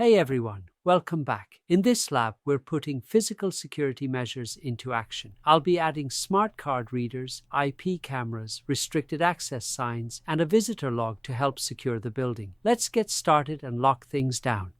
Hey everyone, welcome back. In this lab, we're putting physical security measures into action. I'll be adding smart card readers, IP cameras, restricted access signs, and a visitor log to help secure the building. Let's get started and lock things down.